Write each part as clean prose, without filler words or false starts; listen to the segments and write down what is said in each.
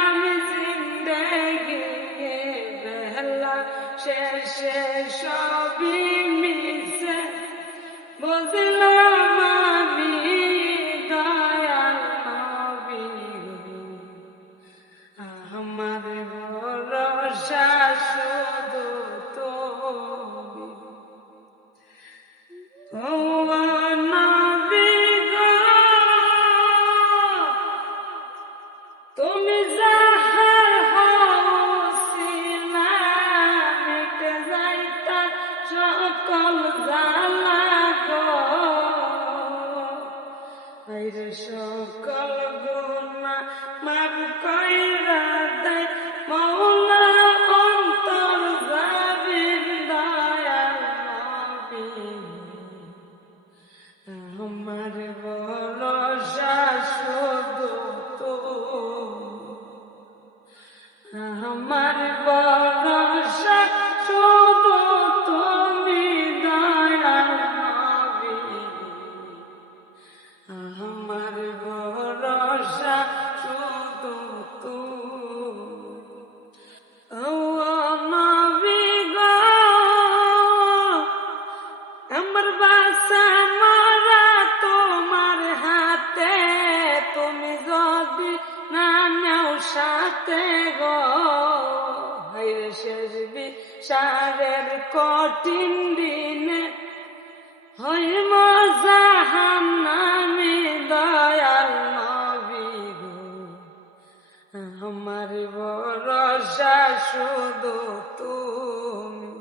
বজিলাম জিন্দেগি বেলা শেষে সবই মিশে, বুঝলাম আমি দয়াল নবী, আমার ভরসা শুধু তুমি। ও নবী গো, তুমি যাহার হউসিলা, মিটে যাইতা সকল জ্বালা গো, আইরে সকল গুনাহ মাফ কইরা দেয় মওলা, অন্তর জাবিন দয়াল নবী, আমার ভরসা শুধু তুমি, আমার ভরসা শুধু তুমি দয়াল নবী, আমার ভরসা শুধু তুমি। ও নবী গো, আমার বাসা মারা তোমার হাতে, তুমি যদি না নাও সাথে গো, হায়রে শেষ বিচারের কঠিন দিনে হইব জাহান্নামী দয়াল নবী গো, আমার ভরসা শুধু তুমি,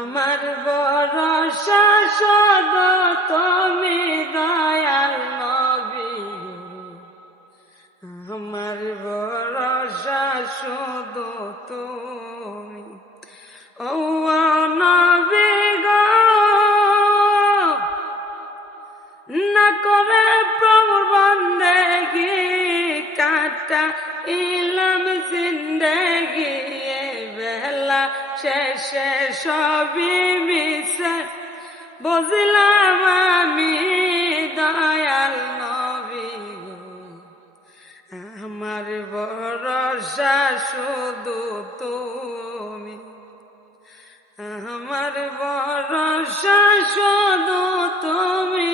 আমার ভরসা শুধু তুমি দয়াল নবী, আমার ভরসা শুধু তুমি। ও নবী গো, না করে প্রভুর বন্দেগি কাটা ইলাম জিন্দেগি বেলা শেষে সবই মিশে, বুঝলাম আমি দয়াল নবী গো, আমার ভরসা শুধু তুমি, আমার ভরসা শুধু তুমি।